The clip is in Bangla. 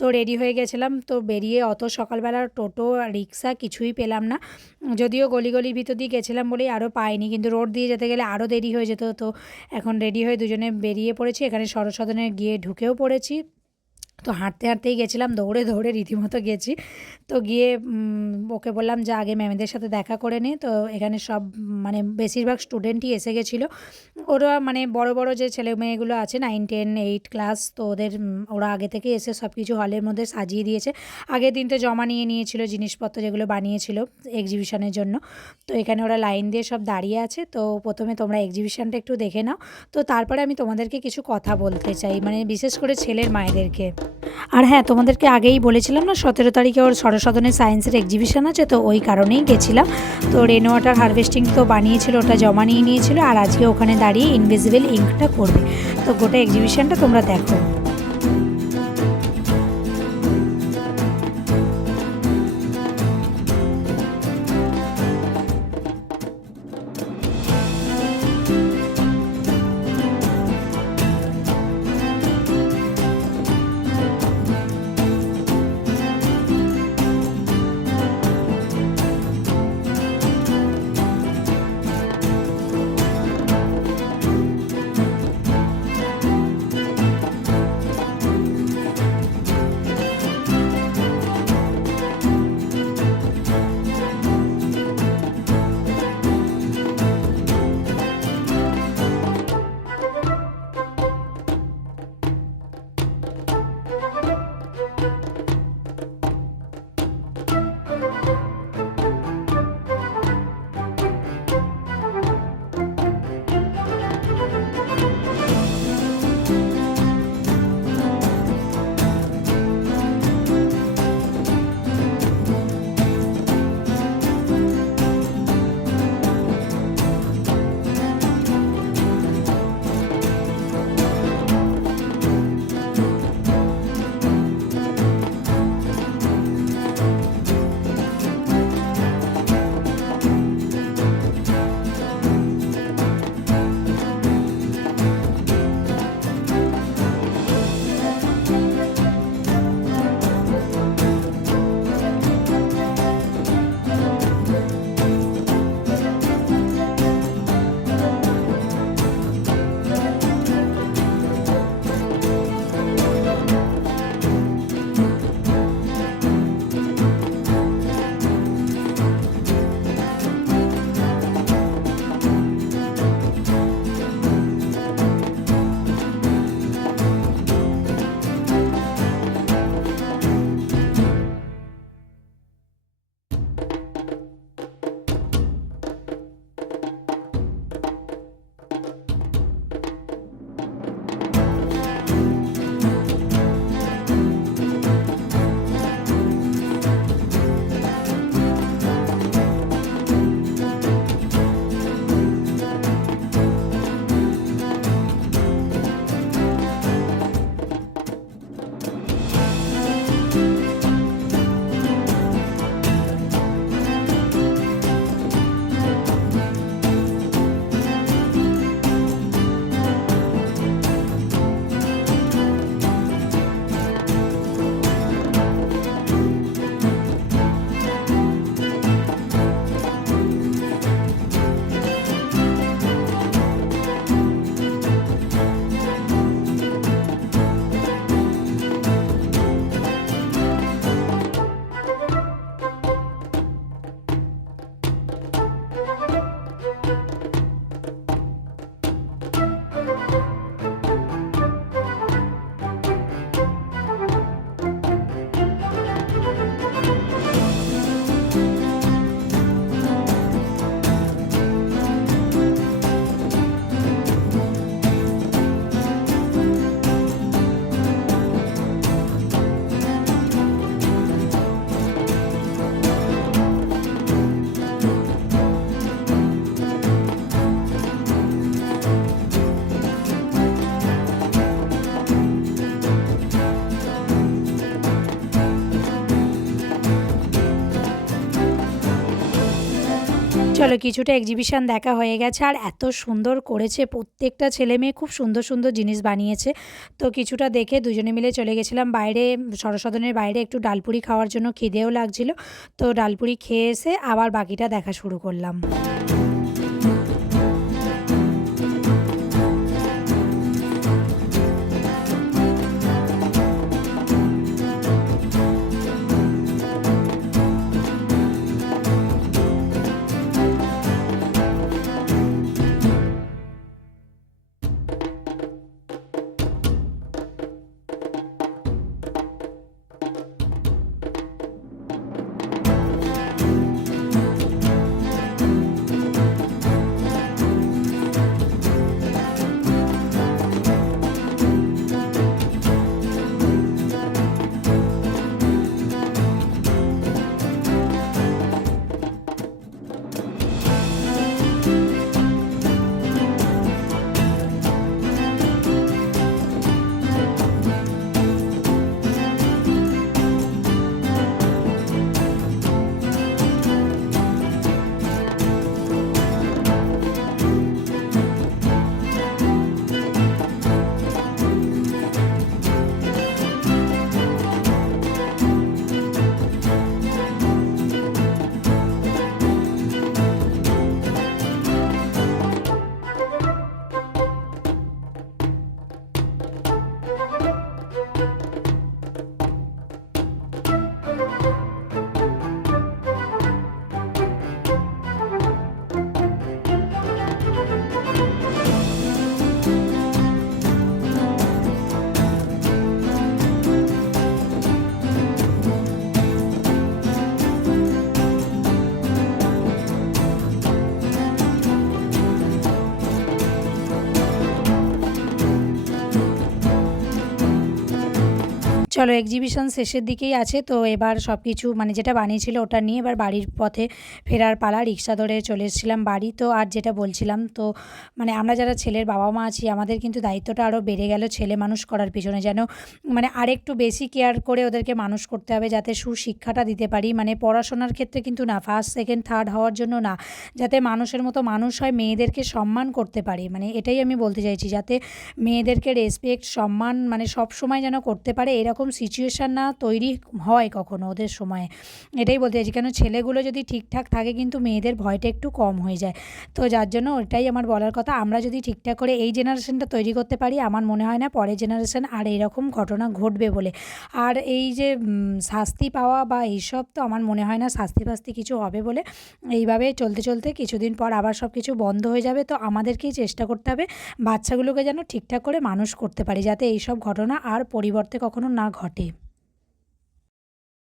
তো রেডি হয়ে গেছিলাম, তো বেরিয়ে অত সকালবেলা টোটো রিক্সা কিছুই পেলাম না। যদিও গলির ভিতর দিয়ে গেছিলাম বলেই আরও পাইনি, কিন্তু রোড দিয়ে যেতে গেলে আরও দেরি হয়ে যেত। তো এখন রেডি হয়ে দুজনে বেরিয়ে পড়েছি, এখানে সদনে গিয়ে ঢুকেও পড়েছি। তো হাঁটতেই গেছিলাম, দৌড়ে রীতিমতো গেছি। তো গিয়ে ওকে বললাম যে আগে ম্যামেদের সাথে দেখা করে নে। তো এখানে সব মানে বেশিরভাগ স্টুডেন্টই এসে গেছিলো। ওরা মানে বড় যে ছেলে মেয়েগুলো আছে 9, 10, 8 ক্লাস, তো ওদের ওরা আগে থেকে এসে সব কিছু হলের মধ্যে সাজিয়ে দিয়েছে। আগের দিন তো জমা নিয়েছিল জিনিসপত্র যেগুলো বানিয়েছিল এক্সিবিশনের জন্য। তো এখানে ওরা লাইন দিয়ে সব দাঁড়িয়ে আছে। তো প্রথমে তোমরা এক্সিবিশনটা একটু দেখে নাও, তো তারপরে আমি তোমাদেরকে কিছু কথা বলতে চাই, মানে বিশেষ করে ছেলের মায়েদেরকে। আর হ্যাঁ, তোমাদেরকে আগেই বলেছিলাম না 17 তারিখে ওর সরস্বতনের সায়েন্সের এক্সিবিশন আছে, তো ওই কারণেই গেছিলাম। তো রেন ওয়াটার হারভেস্টিং তো বানিয়েছিল, ওটা জমা নিয়েছিল, আর আজকে ওখানে দাঁড়িয়ে ইনভিজিবল ইঙ্কটা করবে। তো গোটা এক্সিবিশনটা তোমরা দেখো। চলো কিছুটা এক্সিবিশন দেখা হয়ে গেছে, আর এত সুন্দর করেছে, প্রত্যেকটা ছেলে মেয়ে খুব সুন্দর সুন্দর জিনিস বানিয়েছে। তো কিছুটা দেখে দুজনে মিলে চলে গেছিলাম বাইরে, সরস্বতনের বাইরে একটু ডালপুরি খাওয়ার জন্য, খিদেও লাগছিল। তো ডালপুরি খেয়ে এসে আবার বাকিটা দেখা শুরু করলাম। চলো এক্সিবিশন শেষের দিকেই আছে, তো এবার সব কিছু মানে যেটা বানিয়েছিল ওটা নিয়ে এবার বাড়ির পথে ফেরার পালা। রিক্সা ধরে চলে এসেছিলাম বাড়ি। তো আর যেটা বলছিলাম, তো মানে আমরা যারা ছেলের বাবা মা আছি, আমাদের কিন্তু দায়িত্বটা আরও বেড়ে গেল ছেলে মানুষ করার পিছনে, যেন মানে আরেকটু বেশি কেয়ার করে ওদেরকে মানুষ করতে হবে, যাতে সুশিক্ষাটা দিতে পারি। মানে পড়াশোনার ক্ষেত্রে কিন্তু না, ফার্স্ট সেকেন্ড থার্ড হওয়ার জন্য না, যাতে মানুষের মতো মানুষ হয়, মেয়েদেরকে সম্মান করতে পারি। মানে এটাই আমি বলতে চাইছি, যাতে মেয়েদেরকে রেসপেক্ট সম্মান মানে সব সময় যেন করতে পারে, এরকম সিচুয়েশান না তৈরি হয় কখনো ওদের সময়ে। এটাই বলতে চাইছি, কেন ছেলেগুলো যদি ঠিকঠাক থাকে কিন্তু মেয়েদের ভয়টা একটু কম হয়ে যায়। তো যার জন্য ওটাই আমার বলার কথা, আমরা যদি ঠিকঠাক করে এই জেনারেশনটা তৈরি করতে পারি, আমার মনে হয় না পরের জেনারেশন আর এরকম ঘটনা ঘটবে বলে। আর এই যে শাস্তি পাওয়া বা এইসব, তো আমার মনে হয় না শাস্তি ফাস্তি কিছু হবে বলে। এইভাবে চলতে চলতে কিছুদিন পর আবার সব কিছু বন্ধ হয়ে যাবে। তো আমাদেরকেই চেষ্টা করতে হবে বাচ্চাগুলোকে যেন ঠিকঠাক করে মানুষ করতে পারি, যাতে এইসব ঘটনা আর পরিবর্তে কখনো না ঘটে।